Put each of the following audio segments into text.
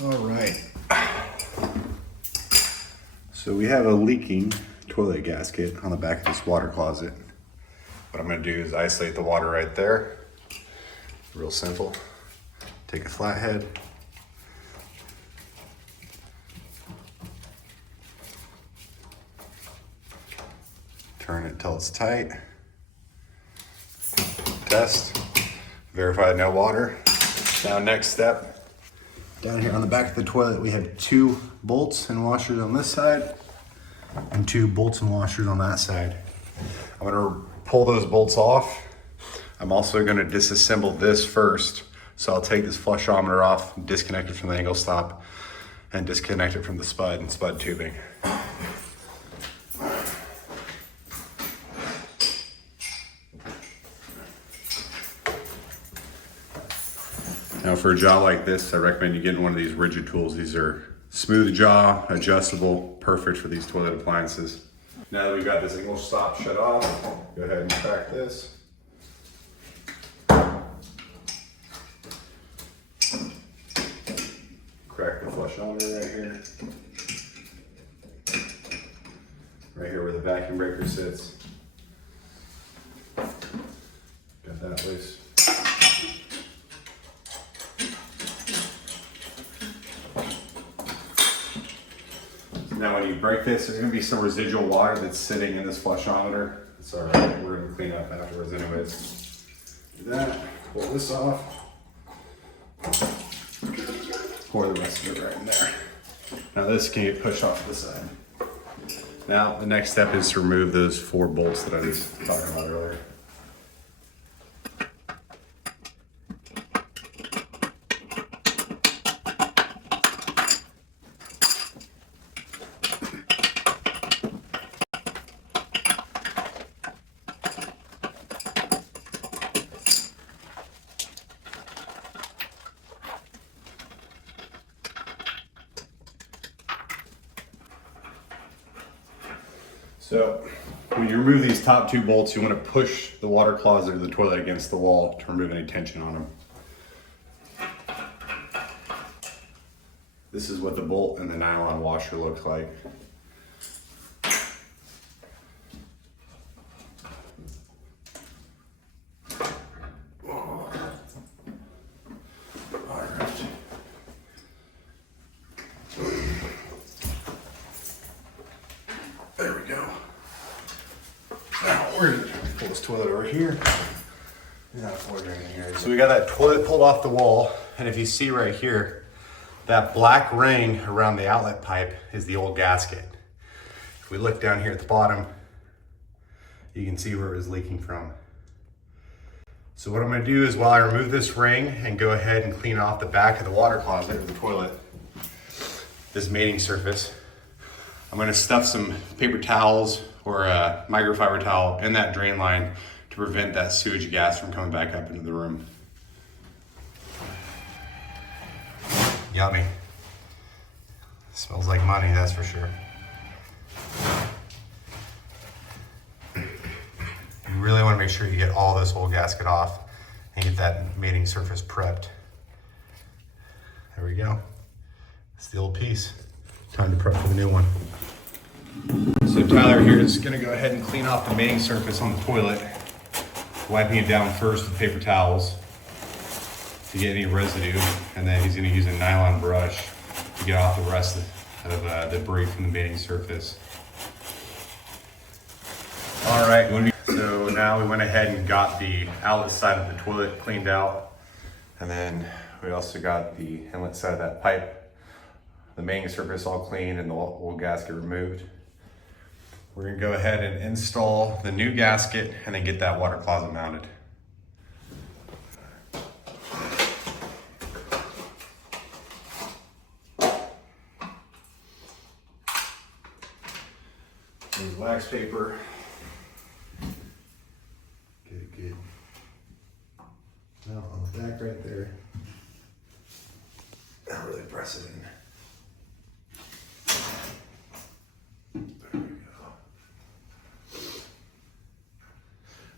All right. So we have a leaking toilet gasket on the back of this water closet. What I'm gonna do is isolate the water right there. Real simple. Take a flathead. Turn it till it's tight. Test. Verify no water. Now next step. Down here on the back of the toilet, we have 2 bolts and washers on this side and 2 bolts and washers on that side. I'm gonna pull those bolts off. I'm also gonna disassemble this first. So I'll take this flushometer off, disconnect it from the angle stop, and disconnect it from the spud and spud tubing. Now for a jaw like this, I recommend you getting one of these rigid tools. These are smooth jaw, adjustable, perfect for these toilet appliances. Now that we've got this angle stop shut off, go ahead and crack this. Crack the flushometer right here. Right here where the vacuum breaker sits. Got that loose. Now when you break this, there's gonna be some residual water that's sitting in this flushometer. It's all right, we're gonna clean up afterwards anyways. Do that, pull this off. Pour the rest of it right in there. Now this can get pushed off to the side. Now the next step is to remove those 4 bolts that I was talking about earlier. So when you remove these top 2 bolts, you want to push the water closet or the toilet against the wall to remove any tension on them. This is what the bolt and the nylon washer looks like. There we go. Now we're gonna pull this toilet over here. So we got that toilet pulled off the wall, and if you see right here, that black ring around the outlet pipe is the old gasket. If we look down here at the bottom, you can see where it was leaking from. So what I'm gonna do is while I remove this ring and go ahead and clean off the back of the water closet or the toilet, this mating surface, I'm gonna stuff some paper towels or a microfiber towel in that drain line to prevent that sewage gas from coming back up into the room. Yummy. Smells like money, that's for sure. You really wanna make sure you get all this whole gasket off and get that mating surface prepped. There we go. It's the old piece. Time to prep for the new one. So Tyler here is gonna go ahead and clean off the mating surface on the toilet, wiping it down first with paper towels to get any residue, and then he's gonna use a nylon brush to get off the rest of the debris from the mating surface. All right, so now we went ahead and got the outlet side of the toilet cleaned out, and then we also got the inlet side of that pipe, the mating surface all cleaned and the old gasket removed. We're gonna go ahead and install the new gasket and then get that water closet mounted. Use wax paper. Get it good. Now on the back right there, I'll really press it in.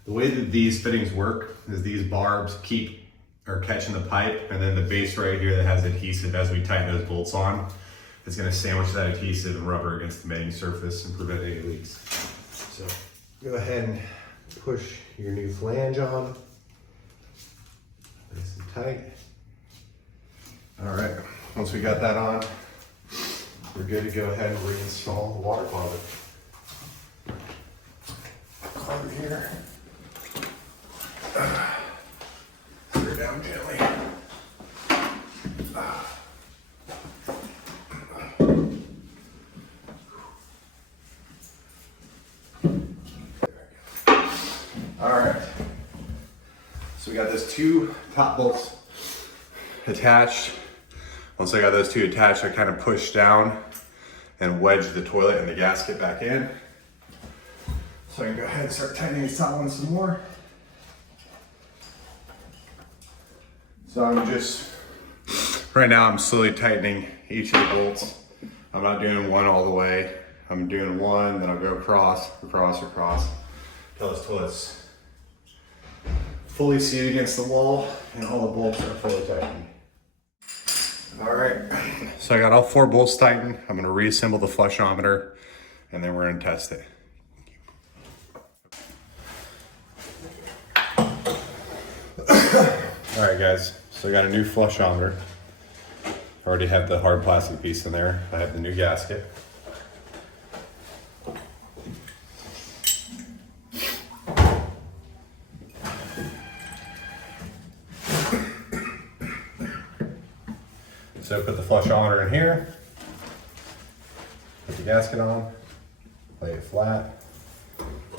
The way that these fittings work is these barbs keep are catching the pipe, and then the base right here that has adhesive, as we tighten those bolts on, it's gonna sandwich that adhesive and rubber against the mating surface and prevent any leaks. So go ahead and push your new flange on. Nice and tight. All right, once we got that on, we're good to go ahead and reinstall the water closet. Over here. Put her down gently. All right. So we got those two top bolts attached. Once I got those two attached, I kind of pushed down and wedged the toilet and the gasket back in. So I can go ahead and start tightening these top ones some more. So I'm just, right now I'm slowly tightening each of the bolts. I'm not doing one all the way. I'm doing one, then I'll go across, until this toilet's fully seated against the wall and all the bolts are fully tightened. All right, so I got all 4 bolts tightened. I'm gonna reassemble the flushometer and then we're gonna test it. All right guys, so I got a new flushometer. I already have the hard plastic piece in there. I have the new gasket. So put the flushometer in here, put the gasket on, lay it flat,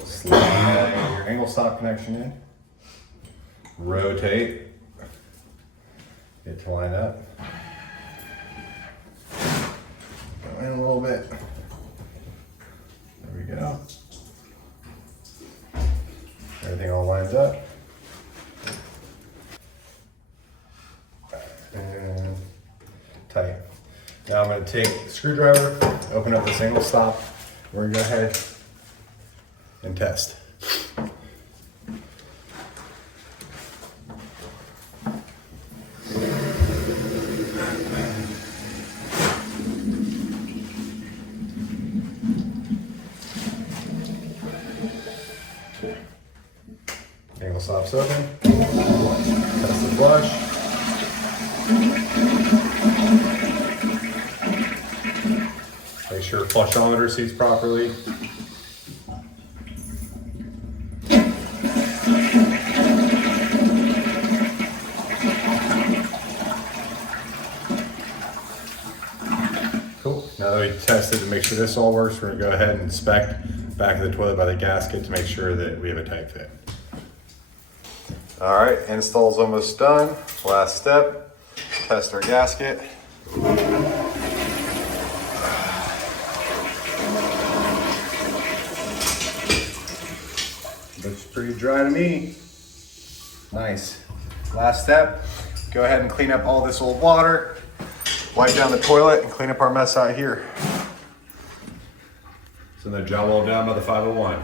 slide your angle stop connection in, rotate, get to line up, go in a little bit, there we go, everything all lines up, and tight. Now I'm going to take the screwdriver, open up this angle stop, we're going to go ahead and test. Angle stop's open. Test the flush. Make sure flushometer seats properly. Cool. Now that we tested to make sure this all works, we're gonna go ahead and inspect back of the toilet by the gasket to make sure that we have a tight fit. All right, install's almost done. Last step, test our gasket. Looks pretty dry to me. Nice. Last step, go ahead and clean up all this old water, wipe down the toilet, and clean up our mess out here. So the job well done by the 501.